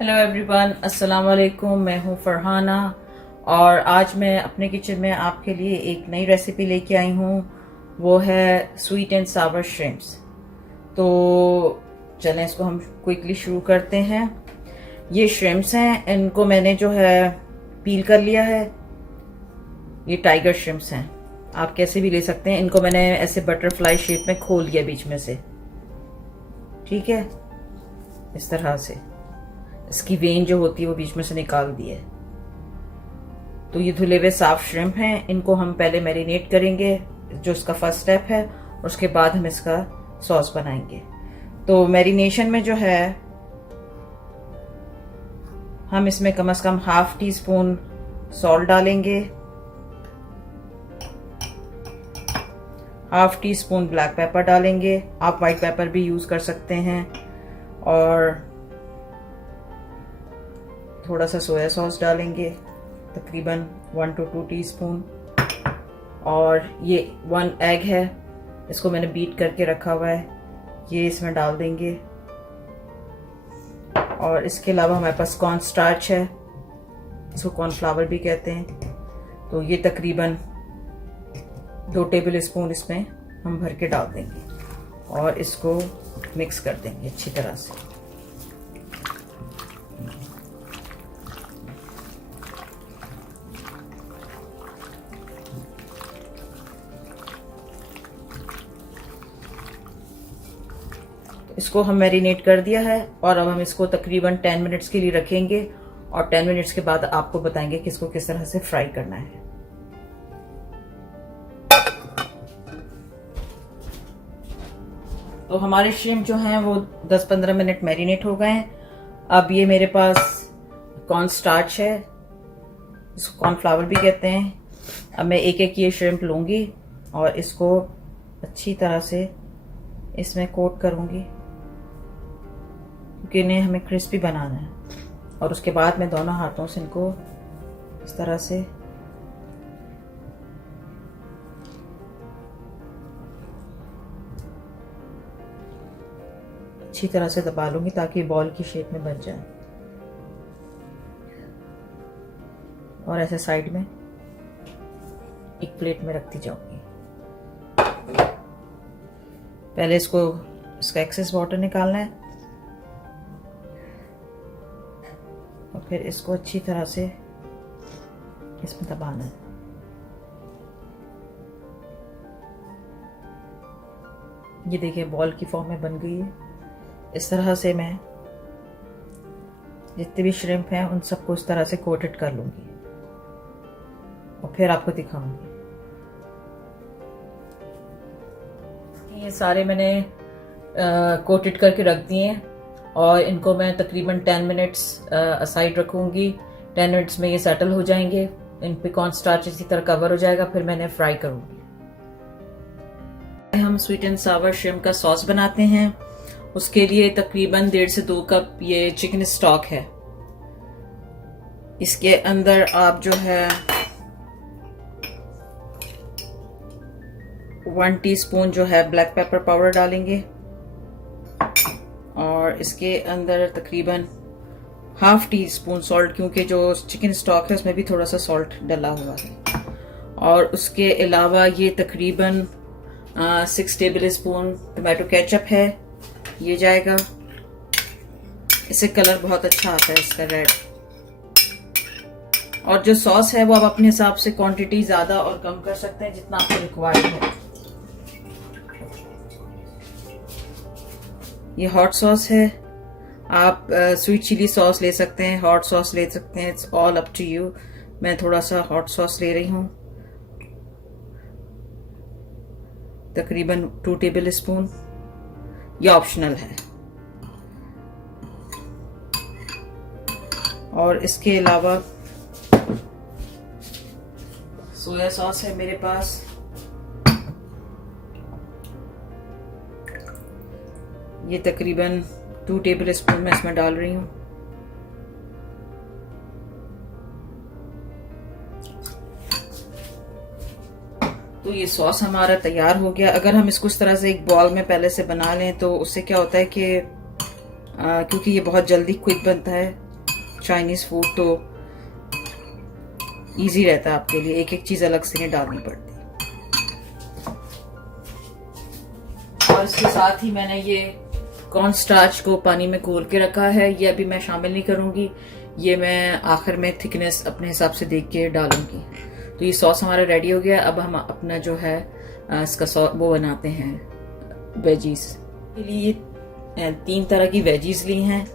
Hello everyone, अस्सलाम वालेकुम। मैं हूँ फरहाना और आज मैं अपने किचन में आपके लिए एक नई रेसिपी लेके आई हूँ। वो है स्वीट एंड सावर श्रिम्प्स। तो चलें इसको हम क्विकली शुरू करते हैं। ये श्रिम्प्स हैं, इनको मैंने जो है पील कर लिया है। ये टाइगर श्रिम्प्स हैं, आप कैसे भी ले सकते हैं। इनको मैंने ऐसे बटरफ्लाई शेप में खोल लिया बीच में से, ठीक है, इस तरह से। इसकी वेन जो होती है वो बीच में से निकाल दी है। तो ये धुले हुए साफ श्रिम्प हैं, इनको हम पहले मैरिनेट करेंगे, जो इसका फर्स्ट स्टेप है, और उसके बाद हम इसका सॉस बनाएंगे। तो मैरिनेशन में जो है हम इसमें कम से कम हाफ टी स्पून सॉल्ट डालेंगे, half tea spoon black pepper डालेंगे, आप वाइट पेपर भी यूज कर सकते हैं, और थोड़ा सा सोया सॉस डालेंगे, तकरीबन 1 to 2 टीस्पून। और ये 1 एग है, इसको मैंने बीट करके रखा हुआ है, ये इसमें डाल देंगे। और इसके अलावा हमारे पास कॉर्न स्टार्च है, इसको कॉर्नफ्लावर भी कहते हैं। तो ये तकरीबन 2 टेबल स्पून इसमें हम भर के डाल देंगे और इसको मिक्स कर देंगे अच्छी तरह से। इसको हम मैरिनेट कर दिया है और अब हम इसको तकरीबन 10 मिनट्स के लिए रखेंगे, और 10 मिनट्स के बाद आपको बताएंगे कि इसको किस तरह से फ्राई करना है। तो हमारे श्रिम्प जो हैं वो 10-15 मिनट मैरिनेट हो गए हैं। अब ये मेरे पास कॉर्न स्टार्च है, इसको कॉर्नफ्लावर भी कहते हैं। अब मैं एक एक ये श्रिम्प लूँगी और इसको अच्छी तरह से इसमें कोट करूँगी, क्योंकि इन्हें हमें क्रिस्पी बनाना है। और उसके बाद मैं दोनों हाथों से इनको इस तरह से अच्छी तरह से दबा लूंगी ताकि बॉल की शेप में बन जाए। और ऐसे साइड में एक प्लेट में रखती जाऊंगी। पहले इसका एक्सेस वाटर निकालना है और फिर इसको अच्छी तरह से इसमें दबाना है। ये देखिए बॉल की फॉर्म में बन गई है। इस तरह से मैं जितने भी श्रिम्प हैं उन सबको इस तरह से कोटेड कर लूंगी और फिर आपको दिखाऊंगी। ये सारे मैंने कोटेड करके रख दिए हैं और इनको मैं तकरीबन 10 मिनट्स असाइड रखूंगी। 10 मिनट्स में ये सेटल हो जाएंगे, इन पे कॉर्न स्टार्च इसी तरह कवर हो जाएगा, फिर मैं इन्हें फ्राई करूंगी। हम स्वीट एंड सावर श्रिम्प का सॉस बनाते हैं। उसके लिए तकरीबन 1.5 से 2 कप ये चिकन स्टॉक है। इसके अंदर आप जो है 1 टीस्पून जो है ब्लैक पेपर पाउडर डालेंगे, और इसके अंदर तकरीबन हाफ टी स्पून सॉल्ट, क्योंकि जो चिकन स्टॉक है उसमें भी थोड़ा सा सॉल्ट डला हुआ है। और उसके अलावा ये तकरीबन 6 टेबल स्पून टोमेटो केचप है, ये जाएगा। इससे कलर बहुत अच्छा आता है इसका, रेड। और जो सॉस है वो आप अपने हिसाब से क्वांटिटी ज्यादा और कम कर सकते हैं जितना आपको रिक्वायर्ड है। ये हॉट सॉस है, आप स्वीट चिली सॉस ले सकते हैं, हॉट सॉस ले सकते हैं, it's all up to you. मैं थोड़ा सा हॉट सॉस ले रही हूँ, तकरीबन 2 टेबल स्पून, ये ऑप्शनल है। और इसके अलावा सोया सॉस है मेरे पास, ये तकरीबन 2 टेबल स्पून मैं इसमें डाल रही हूँ। तो ये सॉस हमारा तैयार हो गया। अगर हम इसको इस तरह से एक बॉल में पहले से बना लें तो उससे क्या होता है कि क्योंकि ये बहुत जल्दी क्विक बनता है, चाइनीज़ फूड तो इजी रहता है आपके लिए, एक एक चीज़ अलग से नहीं डालनी पड़ती। और इसके साथ ही मैंने ये कॉर्न स्टार्च को पानी में घोल के रखा है, ये अभी मैं शामिल नहीं करूँगी, ये मैं आखिर में थिकनेस अपने हिसाब से देख के डालूंगी। तो ये सॉस हमारा रेडी हो गया। अब हम अपना जो है इसका सॉस वो बनाते हैं वेजीज के लिए। 3 तरह की वेजीज ली हैं।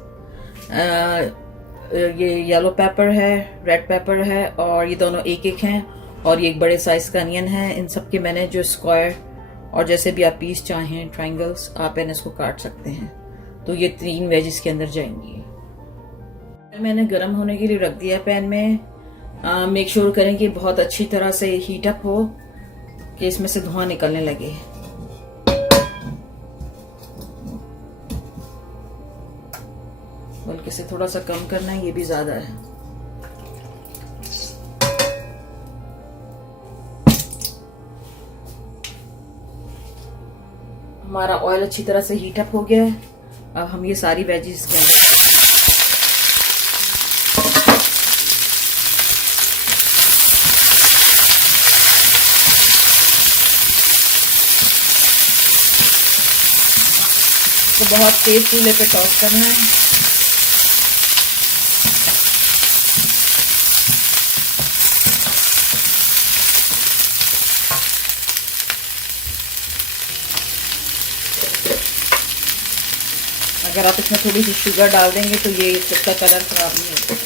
ये येलो पेपर है, रेड पेपर है, और ये दोनों एक एक हैं, और ये एक बड़े साइज का अनियन है। इन सब के मैंने जो स्क्वायर और जैसे भी आप पीस चाहें ट्रायंगल्स, आप इसको काट सकते हैं। तो ये 3 वेजेस के अंदर जाएंगी। मैंने गर्म होने के लिए रख दिया पैन में। मेक श्योर करें कि बहुत अच्छी तरह से हीट अप हो, कि इसमें से धुआं निकलने लगे। बल्कि इसे थोड़ा सा कम करना है, ये भी ज्यादा है। हमारा ऑयल अच्छी तरह से हीट अप हो गया है। अब हम ये सारी वेजीज इसके अंदर तो बहुत तेज चूल्हे पे टॉस करना है। अगर आप इसमें थोड़ी सी शुगर डाल देंगे तो ये इसका कलर खराब नहीं होगा।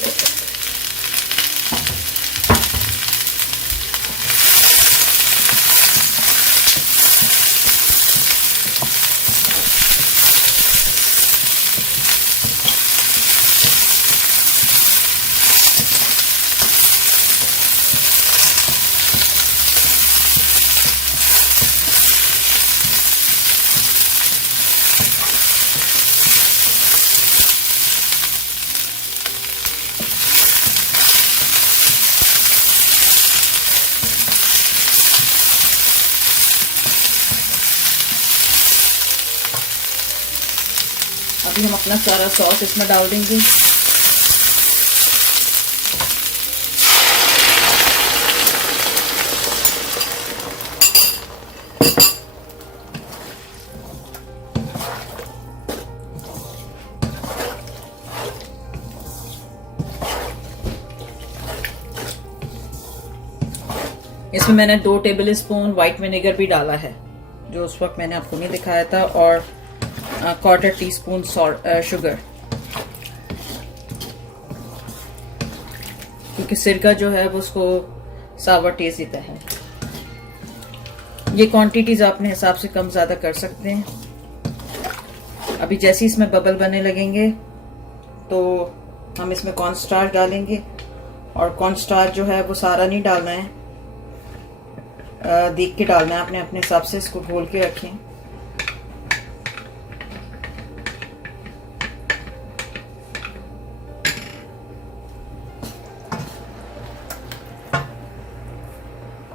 अभी हम अपना सारा सॉस इसमें डाल देंगे। इसमें मैंने 2 टेबल स्पून व्हाइट विनेगर भी डाला है, जो उस वक्त मैंने आपको नहीं दिखाया था, और 1/4 टीस्पून शुगर, क्योंकि सिरका जो है वो उसको सावर टेस्ट देता है। ये क्वांटिटीज अपने हिसाब से कम ज्यादा कर सकते हैं। अभी जैसे इसमें बबल बनने लगेंगे तो हम इसमें कॉर्न स्टार्च डालेंगे, और कॉर्न स्टार्च जो है वो सारा नहीं डालना है, देख के डालना है, अपने अपने हिसाब से इसको घोल के रखें।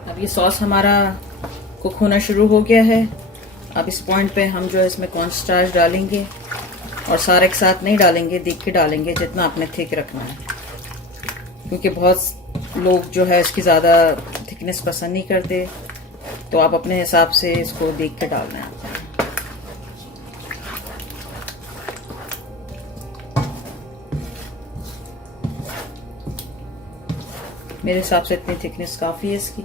अब ये सॉस हमारा कुक होना शुरू हो गया है। अब इस पॉइंट पे हम जो है इसमें कॉर्न स्टार्च डालेंगे, और सारे एक साथ नहीं डालेंगे, देख के डालेंगे, जितना आपने थिक रखना है, क्योंकि बहुत लोग जो है इसकी ज़्यादा थिकनेस पसंद नहीं करते, तो आप अपने हिसाब से इसको देख के डालना है। मेरे हिसाब से इतनी थिकनेस काफ़ी है इसकी।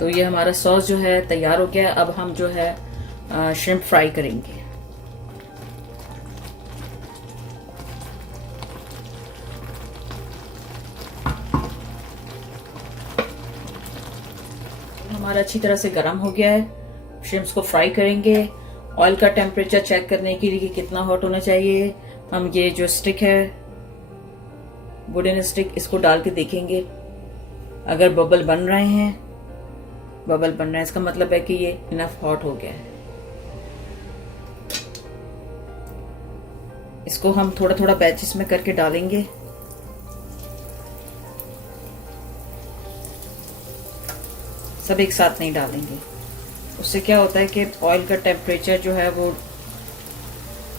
तो ये हमारा सॉस जो है तैयार हो गया। अब हम जो है श्रिम्प फ्राई करेंगे। हमारा अच्छी तरह से गर्म हो गया है। श्रिम्प्स को फ्राई करेंगे। ऑयल का टेम्परेचर चेक करने के लिए कि कितना हॉट होना चाहिए, हम ये जो स्टिक है वुडन स्टिक, इसको डाल के देखेंगे। अगर बबल बन रहे हैं, बबल बन रहा है, इसका मतलब है कि ये इनफ हॉट हो गया है। इसको हम थोड़ा थोड़ा बैचेस में करके डालेंगे। सब एक साथ नहीं डालेंगे। उससे क्या होता है कि ऑयल का टेम्परेचर जो है वो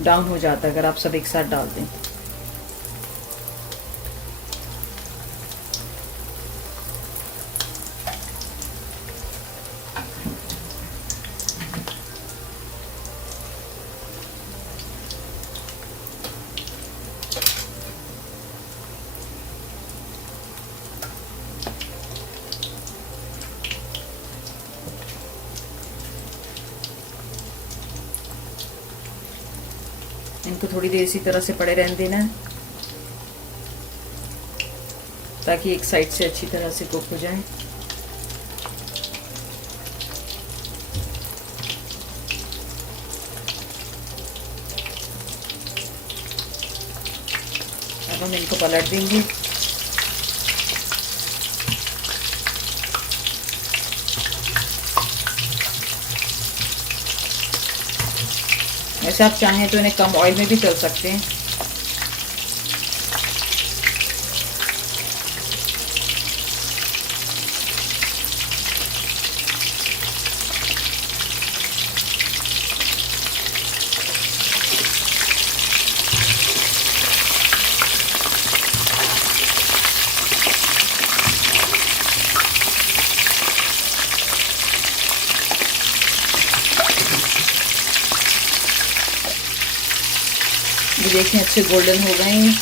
डाउन हो जाता है अगर आप सब एक साथ डाल दें। इनको थोड़ी देर इसी तरह से पड़े रहने देना है ताकि एक साइड से अच्छी तरह से कुक हो जाए। अब हम इनको पलट देंगे। वैसे आप चाहें तो इन्हें कम ऑयल में भी तल सकते हैं। ये देखें अच्छे गोल्डन हो गए हैं।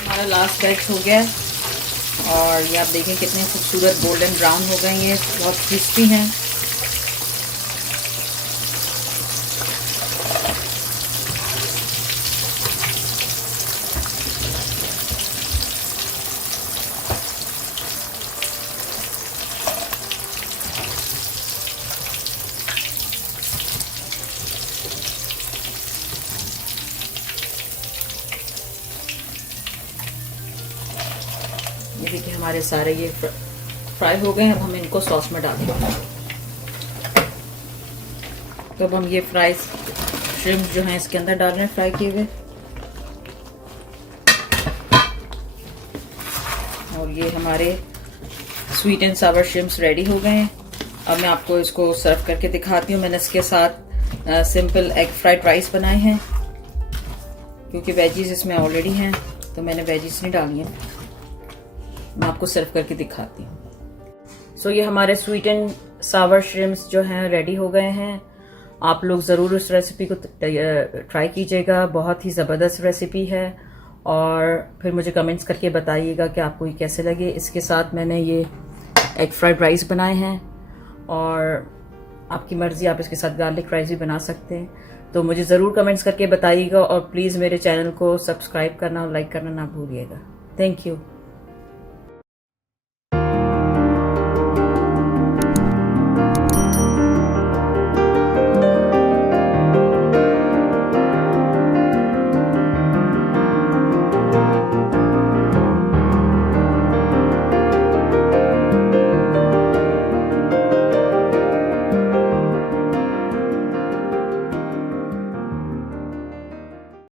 हमारा लास्ट बैच हो गया और ये आप देखें कितने खूबसूरत गोल्डन ब्राउन हो गए, ये बहुत क्रिस्पी हैं। ये देखिए हमारे सारे ये फ्राई हो गए हैं। अब हम इनको सॉस में डालेंगे। तो अब हम ये फ्राई श्रिम्प जो हैं इसके अंदर डाल रहे हैं, फ्राई किए हुए। और ये हमारे sweet and Sawar shrimps ready हो गए हैं। अब मैं आपको इसको सर्व करके दिखाती हूँ। मैंने इसके साथ सिंपल एग फ्राइड राइस बनाए हैं क्योंकि वेजीज इसमें ऑलरेडी हैं तो मैंने वेजीज नहीं डाली हैं। मैं आपको सर्व करके दिखाती हूँ। सो ये हमारे स्वीट एंड सावर श्रिम्प्स जो हैं रेडी हो गए हैं। आप लोग ज़रूर इस रेसिपी को ट्राई कीजिएगा, बहुत ही ज़बरदस्त रेसिपी है। और फिर मुझे कमेंट्स करके बताइएगा कि आपको ये कैसे लगे। इसके साथ मैंने ये एग फ्राइड राइस बनाए हैं और आपकी मर्ज़ी, आप इसके साथ गार्लिक राइस भी बना सकते हैं। तो मुझे ज़रूर कमेंट्स करके बताइएगा और प्लीज़ मेरे चैनल को सब्सक्राइब करना और लाइक करना ना भूलिएगा। Thank you.